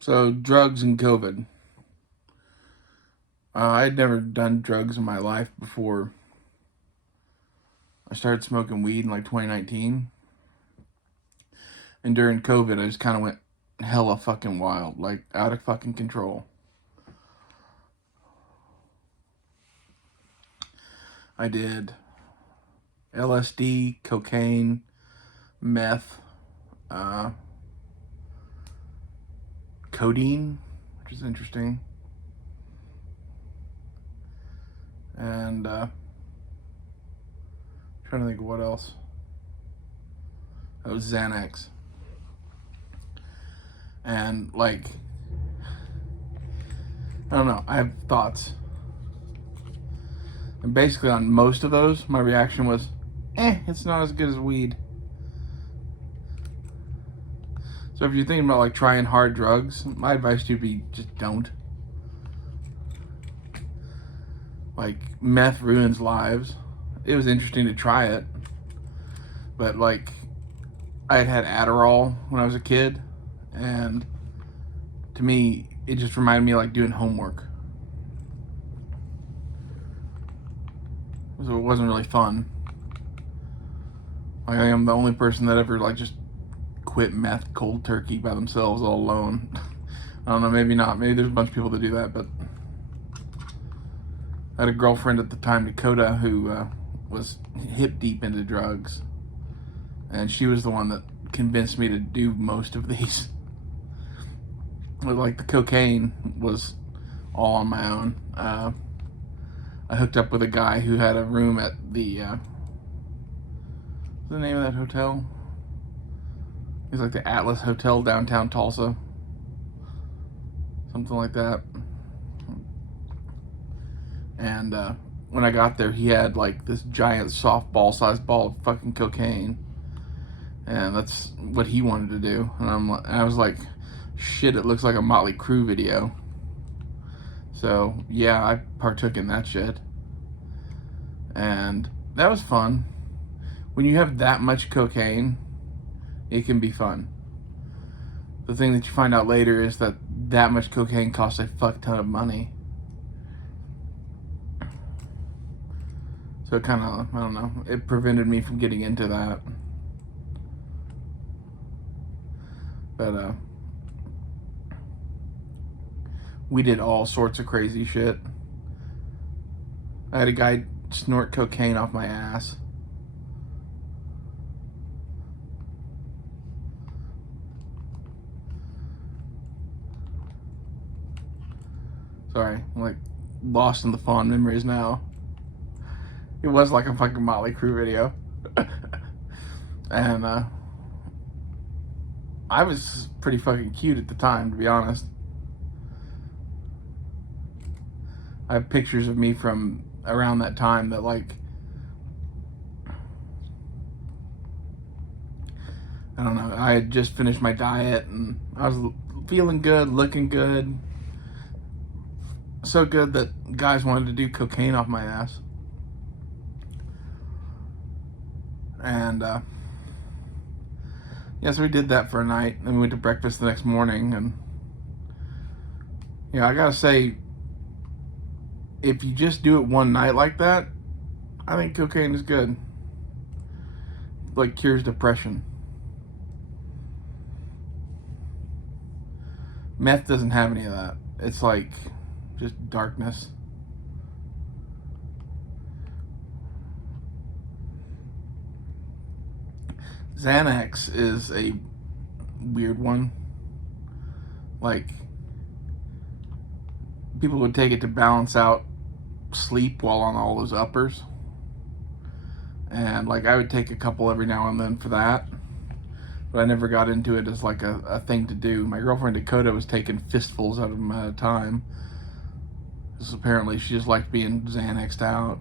So, drugs and COVID. I had never done drugs in my life before I started smoking weed in like 2019. And during COVID, I just kind of went hella fucking wild, like out of fucking control. I did LSD, cocaine, meth, uh, codeine, which is interesting, and trying to think of what else. That was Xanax. And like, I don't know, I have thoughts. And basically on most of those, my reaction was, it's not as good as weed. So if you're thinking about like trying hard drugs, my advice to you would be just don't. Like, meth ruins lives. It was interesting to try it, but like, I had Adderall when I was a kid, and to me, it just reminded me of like doing homework. So it wasn't really fun. Like, I am the only person that ever like just quit meth cold turkey by themselves all alone. I don't know, maybe not. Maybe there's a bunch of people that do that, but I had a girlfriend at the time, Dakota, who was hip deep into drugs, and she was the one that convinced me to do most of these. Like, the cocaine was all on my own. I hooked up with a guy who had a room at what's the name of that hotel? It's like the Atlas Hotel downtown Tulsa. Something like that. And when I got there, he had like this giant softball-sized ball of fucking cocaine. And that's what he wanted to do. And I was like, shit, it looks like a Motley Crue video. So, yeah, I partook in that shit. And that was fun. When you have that much cocaine, it can be fun. The thing that you find out later is that that much cocaine costs a fuck ton of money. So it kind of, I don't know, it prevented me from getting into that. But, we did all sorts of crazy shit. I had a guy snort cocaine off my ass. Sorry, I'm like lost in the fond memories now. It was like a fucking Motley Crue video. And I was pretty fucking cute at the time, to be honest. I have pictures of me from around that time that, like, I don't know, I had just finished my diet and I was feeling good, looking good. So good that guys wanted to do cocaine off my ass. And yeah, so we did that for a night, and we went to breakfast the next morning. And yeah, I gotta say, if you just do it one night like that, I think cocaine is good. Like, cures depression. Meth doesn't have any of that. It's like just darkness. Xanax is a weird one. Like, people would take it to balance out sleep while on all those uppers. And like, I would take a couple every now and then for that. But I never got into it as like a thing to do. My girlfriend Dakota was taking fistfuls out of them at a time. Because apparently she just liked being Xanaxed out.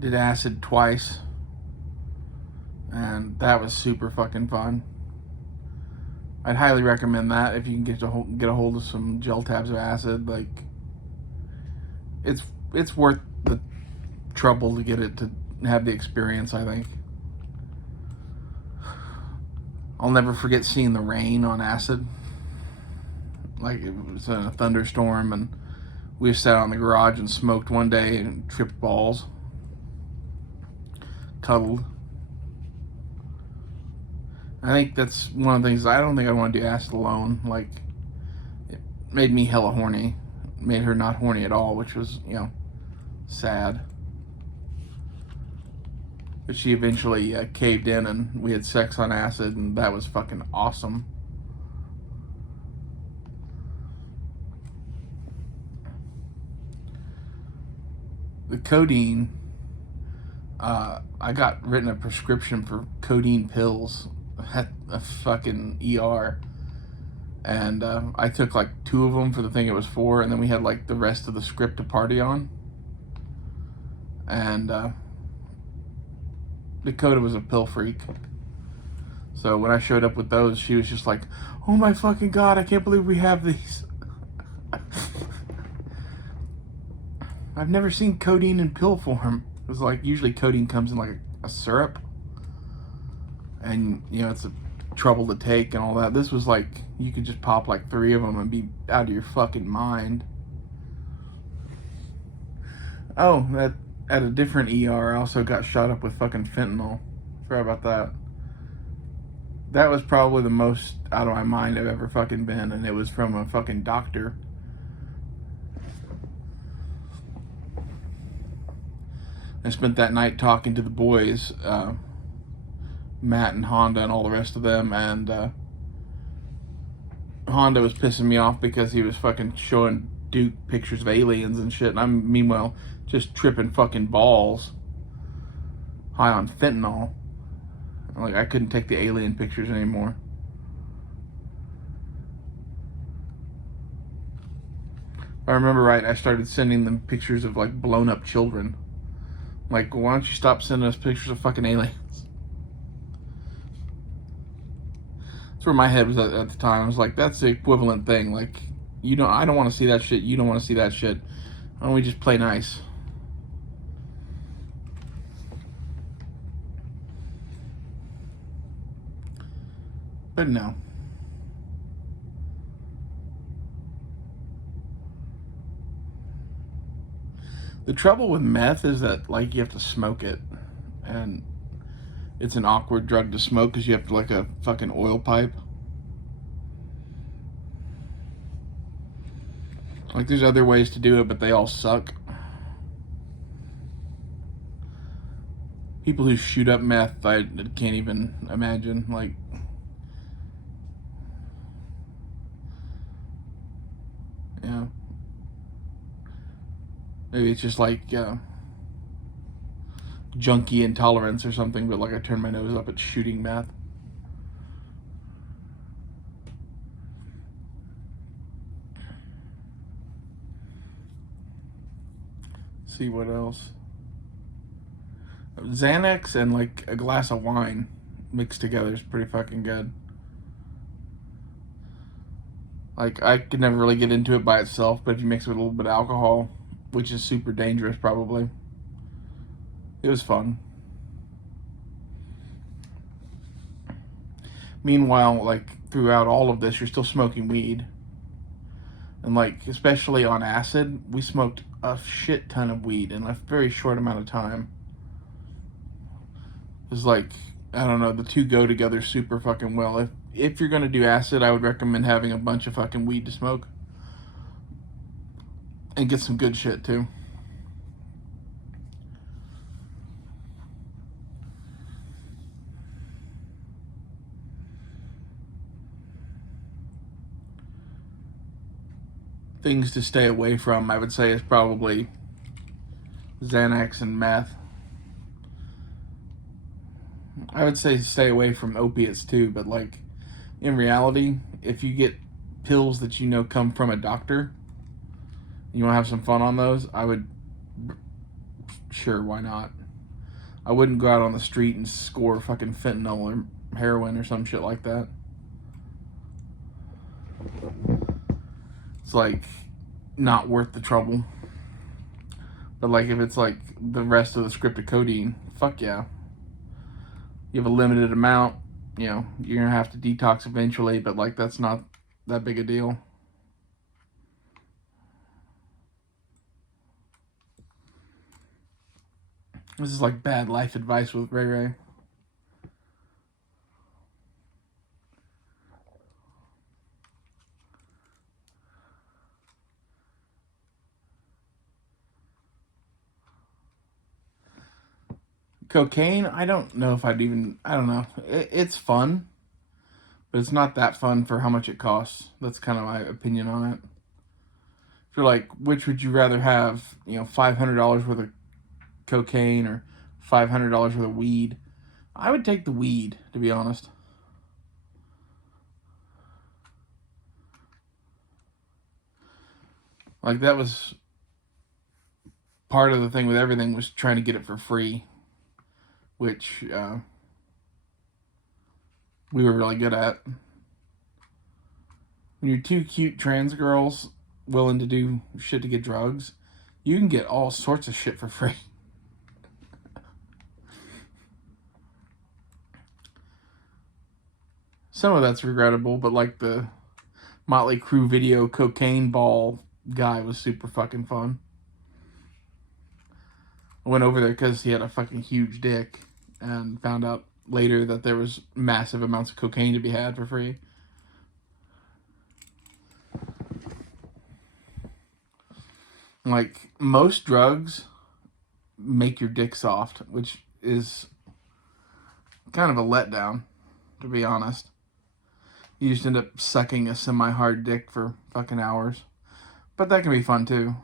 Did acid twice, and that was super fucking fun. I'd highly recommend that if you can get a hold of some gel tabs of acid. Like, it's worth the trouble to get it to have the experience, I think. I'll never forget seeing the rain on acid. Like, it was a thunderstorm, and we sat out in the garage and smoked one day and tripped balls. Cuddled. I think that's one of the things. I don't think I want to do acid alone. Like, it made me hella horny. It made her not horny at all, which was, sad. But she eventually caved in, and we had sex on acid, and that was fucking awesome. The codeine, I got written a prescription for codeine pills at a fucking ER. And I took like 2 of them for the thing it was for, and then we had like the rest of the script to party on. And Dakota was a pill freak. So when I showed up with those, she was just like, "Oh my fucking God, I can't believe we have these." I've never seen codeine in pill form. It was like, usually codeine comes in like a syrup. And, it's a trouble to take and all that. This was like, you could just pop like 3 of them and be out of your fucking mind. Oh, at a different ER, I also got shot up with fucking fentanyl. Forgot about that. That was probably the most out of my mind I've ever fucking been, and it was from a fucking doctor. I spent that night talking to the boys, Matt and Honda and all the rest of them, and Honda was pissing me off because he was fucking showing Duke pictures of aliens and shit, and I'm meanwhile just tripping fucking balls, high on fentanyl. Like, I couldn't take the alien pictures anymore. If I remember right, I started sending them pictures of like blown up children. Like, why don't you stop sending us pictures of fucking aliens? That's where my head was at the time. I was like, that's the equivalent thing. Like, I don't want to see that shit. You don't want to see that shit. Why don't we just play nice? But no. The trouble with meth is that, like, you have to smoke it. And it's an awkward drug to smoke because you have to, like, a fucking oil pipe. Like, there's other ways to do it, but they all suck. People who shoot up meth, I can't even imagine. Like, yeah. Maybe it's just like junkie intolerance or something, but like I turn my nose up at shooting meth. See what else. Xanax and like a glass of wine mixed together is pretty fucking good. Like, I could never really get into it by itself, but if you mix it with a little bit of alcohol, which is super dangerous probably, it was fun. Meanwhile, like, throughout all of this, you're still smoking weed. And, like, especially on acid, we smoked a shit ton of weed in a very short amount of time. It's like, I don't know, the two go together super fucking well. If you're gonna do acid, I would recommend having a bunch of fucking weed to smoke. And get some good shit, too. Things to stay away from, I would say, is probably Xanax and meth. I would say stay away from opiates, too, but, like, in reality, if you get pills that you know come from a doctor, you want to have some fun on those, I would, sure, why not? I wouldn't go out on the street and score fucking fentanyl or heroin or some shit like that. It's like not worth the trouble. But like if it's like the rest of the script of codeine, fuck yeah. You have a limited amount, you know, you're gonna have to detox eventually, but like that's not that big a deal. This is like bad life advice with Ray Ray. Cocaine, I don't know if I'd even, I don't know. It's fun, but it's not that fun for how much it costs. That's kind of my opinion on it. If you're like, which would you rather have, you know, $500 worth of cocaine or $500 worth of weed? I would take the weed, to be honest. Like, that was part of the thing with everything, was trying to get it for free, which we were really good at. When you're two cute trans girls willing to do shit to get drugs, you can get all sorts of shit for free. Some of that's regrettable, but like the Motley Crue video cocaine ball guy was super fucking fun. I went over there because he had a fucking huge dick and found out later that there was massive amounts of cocaine to be had for free. Like, most drugs make your dick soft, which is kind of a letdown, to be honest. You just end up sucking a semi-hard dick for fucking hours. But that can be fun too.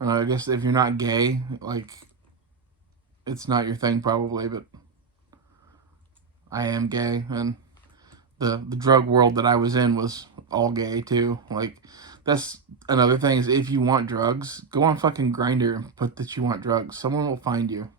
I guess if you're not gay, like, it's not your thing probably, but I am gay, and the drug world that I was in was all gay too. Like, that's another thing, is if you want drugs, go on fucking Grindr and put that you want drugs. Someone will find you.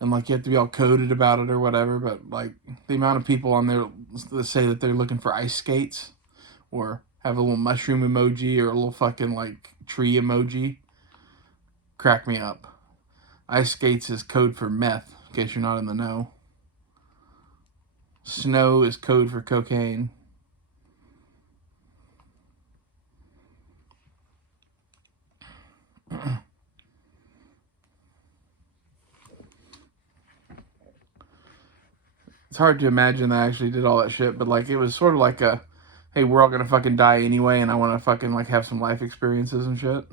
And like, you have to be all coded about it or whatever, but like, the amount of people on there that say that they're looking for ice skates or have a little mushroom emoji or a little fucking like tree emoji crack me up. Ice skates is code for meth, in case you're not in the know. Snow is code for cocaine. It's hard to imagine that I actually did all that shit, but like, it was sort of like a, hey, we're all gonna fucking die anyway, and I want to fucking like have some life experiences and shit.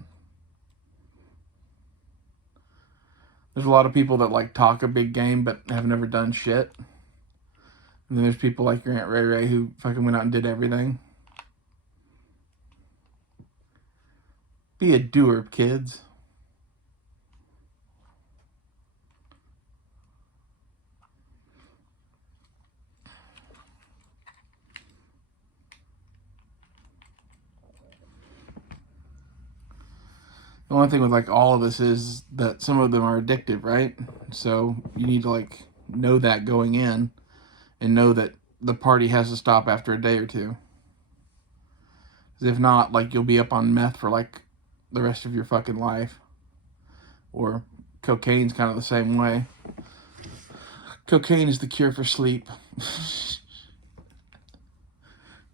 There's a lot of people that like talk a big game but have never done shit. And then there's people like your Aunt Ray Ray who fucking went out and did everything. Be a doer, kids. The only thing with like all of this is that some of them are addictive, right? So you need to like know that going in and know that the party has to stop after a day or two. Because if not, like, you'll be up on meth for like the rest of your fucking life. Or cocaine's kind of the same way. Cocaine is the cure for sleep.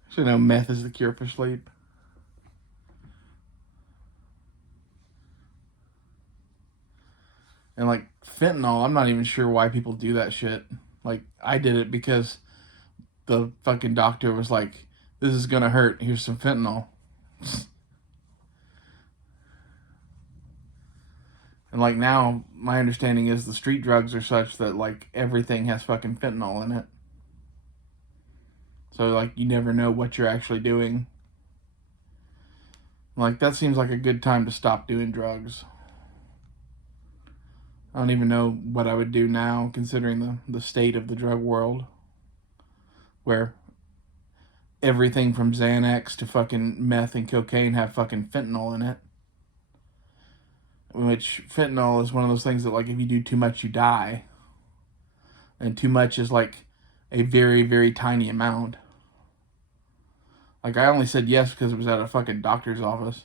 Should know meth is the cure for sleep. And like fentanyl, I'm not even sure why people do that shit. Like, I did it because the fucking doctor was like, this is gonna hurt, here's some fentanyl. And like, now my understanding is the street drugs are such that like everything has fucking fentanyl in it. So like, you never know what you're actually doing. Like, that seems like a good time to stop doing drugs. I don't even know what I would do now, considering the state of the drug world, where everything from Xanax to fucking meth and cocaine have fucking fentanyl in it. which fentanyl is one of those things that, like, if you do too much, you die. And too much is, like, a very, very tiny amount. Like, I only said yes because it was at a fucking doctor's office.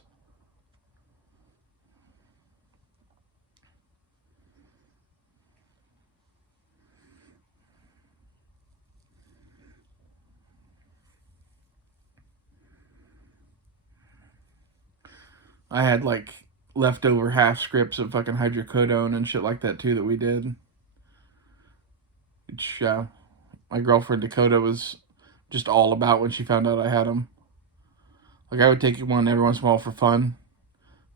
I had, like, leftover half scripts of fucking hydrocodone and shit like that, too, that we did. Which, my girlfriend Dakota was just all about when she found out I had them. Like, I would take one every once in a while for fun.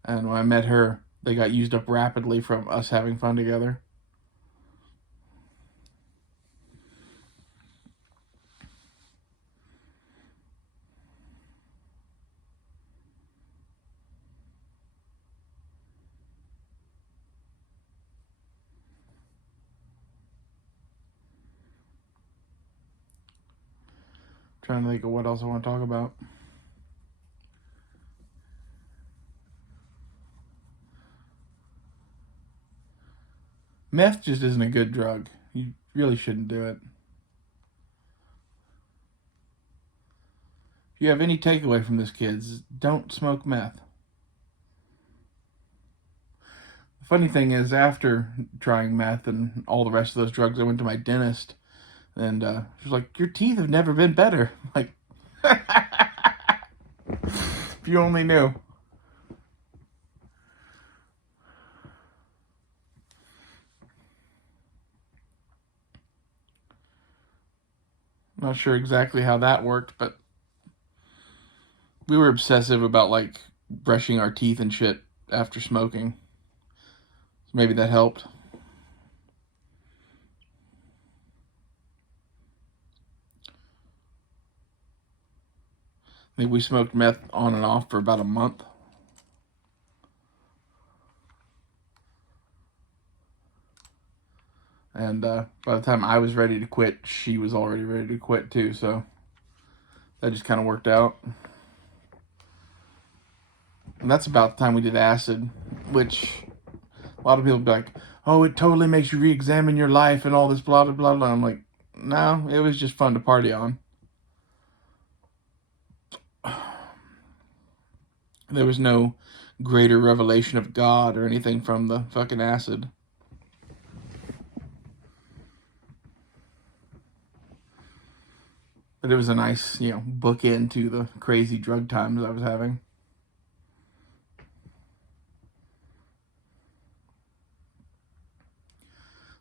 And when I met her, they got used up rapidly from us having fun together. Trying to think of what else I want to talk about. Meth just isn't a good drug. You really shouldn't do it. If you have any takeaway from this, kids, don't smoke meth. The funny thing is, after trying meth and all the rest of those drugs, I went to my dentist, and she was like, "Your teeth have never been better." I'm like, if you only knew. Not sure exactly how that worked, but we were obsessive about, like, brushing our teeth and shit after smoking. So maybe that helped. I think we smoked meth on and off for about a month. And by the time I was ready to quit, she was already ready to quit too. So that just kind of worked out. And that's about the time we did acid, which a lot of people be like, "Oh, it totally makes you re-examine your life and all this blah, blah, blah, blah." I'm like, no, it was just fun to party on. There was no greater revelation of God or anything from the fucking acid. But it was a nice, bookend to the crazy drug times I was having.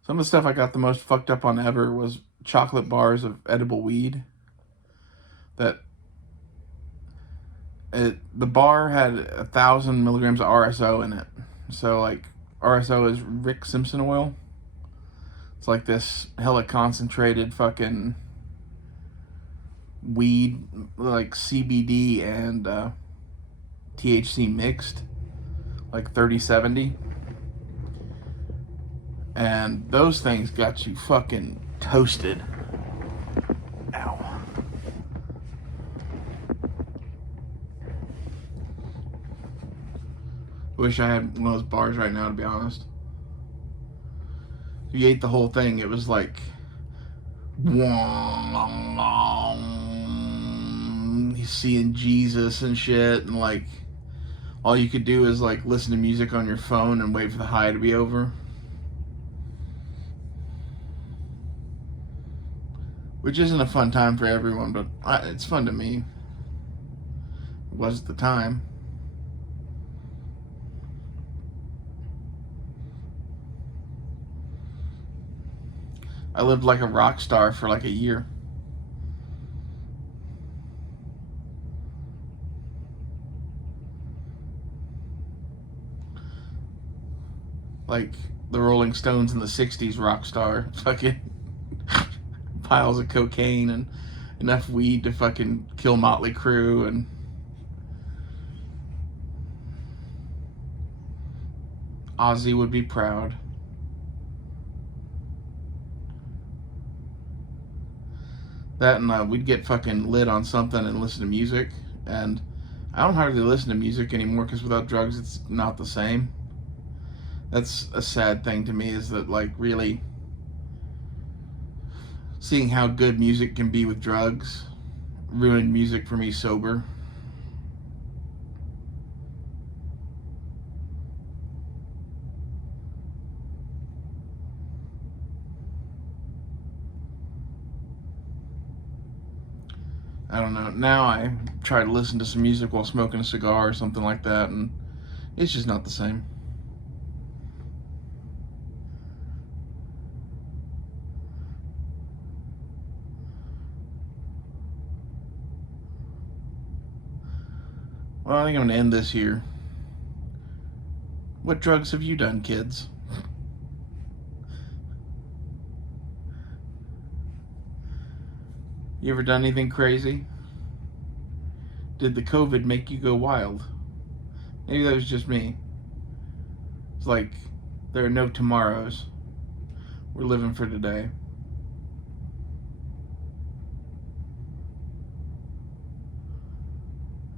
Some of the stuff I got the most fucked up on ever was chocolate bars of edible weed. The bar had 1,000 milligrams of RSO in it. So, like, RSO is Rick Simpson oil. It's like this hella concentrated fucking weed, like CBD and THC mixed, like 30-70. And those things got you fucking toasted. Ow. Wish I had one of those bars right now, to be honest. If you ate the whole thing, it was like, he's seeing Jesus and shit, and like all you could do is like listen to music on your phone and wait for the high to be over. Which isn't a fun time for everyone, but it's fun to me. It was at the time. I lived like a rock star for like a year. Like the Rolling Stones in the 60s rock star. Fucking piles of cocaine and enough weed to fucking kill Motley Crue, and Ozzy would be proud. That and we'd get fucking lit on something and listen to music. And I don't hardly listen to music anymore because without drugs it's not the same. That's a sad thing to me, is that, like, really seeing how good music can be with drugs ruined music for me sober. I don't know. Now I try to listen to some music while smoking a cigar or something like that, and it's just not the same. Well, I think I'm going to end this here. What drugs have you done, kids? You ever done anything crazy? Did the COVID make you go wild? Maybe that was just me. It's like there are no tomorrows. We're living for today.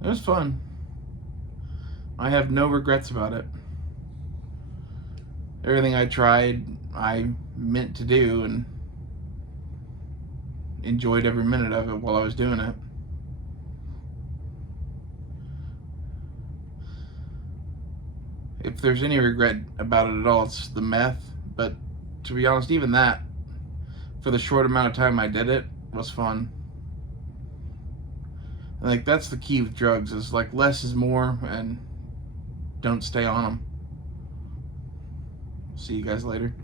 It was fun. I have no regrets about it. Everything I tried, I meant to do, and enjoyed every minute of it while I was doing it. If there's any regret about it at all, it's the meth. But to be honest, even that, for the short amount of time I did it, was fun. And like, that's the key with drugs, is like less is more, and don't stay on them. See you guys later.